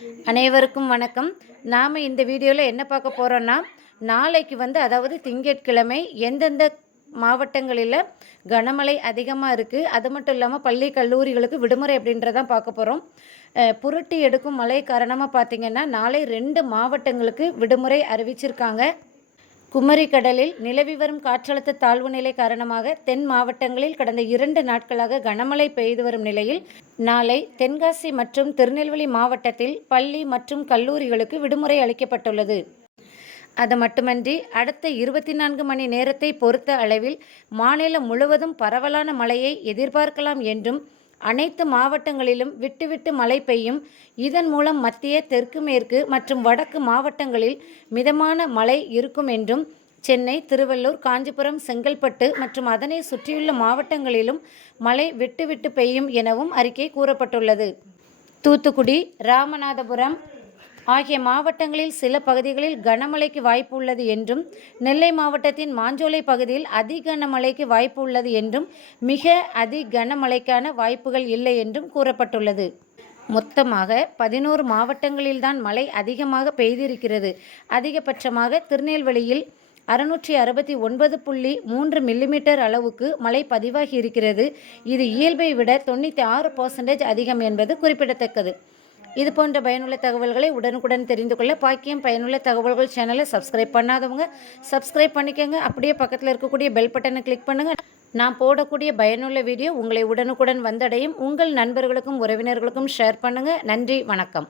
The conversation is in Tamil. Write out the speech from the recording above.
அனைவருக்கும் வணக்கம். நாம் இந்த வீடியோவில் என்ன பார்க்க போகிறோன்னா நாளைக்கு வந்து அதாவது திங்கட்கிழமை எந்தெந்த மாவட்டங்களில் கனமழை அதிகமாக இருக்குது அது மட்டும் இல்லாமல் பள்ளி கல்லூரிகளுக்கு விடுமுறை அப்படின்றதான் பார்க்க போகிறோம் புரட்டி எடுக்கும் மழை காரணமாக பார்த்திங்கன்னா நாளை ரெண்டு மாவட்டங்களுக்கு விடுமுறை அறிவிச்சிருக்காங்க. குமரி கடலில் நிலவி வரும் காற்றழுத்த தாழ்வு நிலை காரணமாக தென் மாவட்டங்களில் கடந்த இரண்டு நாட்களாக கனமழை பெய்து வரும் நிலையில் நாளை தென்காசி மற்றும் திருநெல்வேலி மாவட்டத்தில் பள்ளி மற்றும் கல்லூரிகளுக்கு விடுமுறை அளிக்கப்பட்டுள்ளது. அது மட்டுமன்றி அடுத்த இருபத்தி நான்கு மணி நேரத்தை பொறுத்த அளவில் மாநிலம் முழுவதும் பரவலான மழையை எதிர்பார்க்கலாம் என்றும் அனைத்து மாவட்டங்களிலும் விட்டுவிட்டு மழை பெய்யும். இதன் மூலம் மத்திய தெற்கு மேற்கு மற்றும் வடக்கு மாவட்டங்களில் மிதமான மழை இருக்கும் என்றும் சென்னை திருவள்ளூர் காஞ்சிபுரம் செங்கல்பட்டு மற்றும் அதனை சுற்றியுள்ள மாவட்டங்களிலும் மழை விட்டுவிட்டு பெய்யும் எனவும் அறிக்கை கூறப்பட்டுள்ளது. தூத்துக்குடி ராமநாதபுரம் ஆகிய மாவட்டங்களில் சில பகுதிகளில் கனமழைக்கு வாய்ப்பு உள்ளது என்றும் நெல்லை மாவட்டத்தின் மாஞ்சோலை பகுதியில் அதி கனமழைக்கு வாய்ப்பு உள்ளது என்றும் மிக அதி கனமழைக்கான வாய்ப்புகள் இல்லை என்றும் கூறப்பட்டுள்ளது. மொத்தமாக பதினோரு மாவட்டங்களில்தான் மழை அதிகமாக பெய்திருக்கிறது. அதிகபட்சமாக திருநெல்வேலியில் அறுநூற்றி அறுபத்தி ஒன்பது புள்ளி மூன்று மில்லிமீட்டர் அளவுக்கு மழை பதிவாகி இருக்கிறது. இது இயல்பை விட தொண்ணூற்றி ஆறு பர்சன்டேஜ் அதிகம் என்பது குறிப்பிடத்தக்கது. இது போன்ற பயனுள்ள தகவல்களை உடனுக்குடன் தெரிந்து கொள்ள பாக்கியம் பயனுள்ள தகவல்கள் சேனலை சப்ஸ்கிரைப் பண்ணாதவங்க சப்ஸ்கிரைப் பண்ணிக்கோங்க. அப்படியே பக்கத்தில் இருக்கக்கூடிய பெல் பட்டனை கிளிக் பண்ணுங்கள் நான் போடக்கூடிய பயனுள்ள வீடியோ உங்களை உடனுக்குடன் வந்தடையும். உங்கள் நண்பர்களுக்கும் உறவினர்களுக்கும் ஷேர் பண்ணுங்கள் நன்றி வணக்கம்.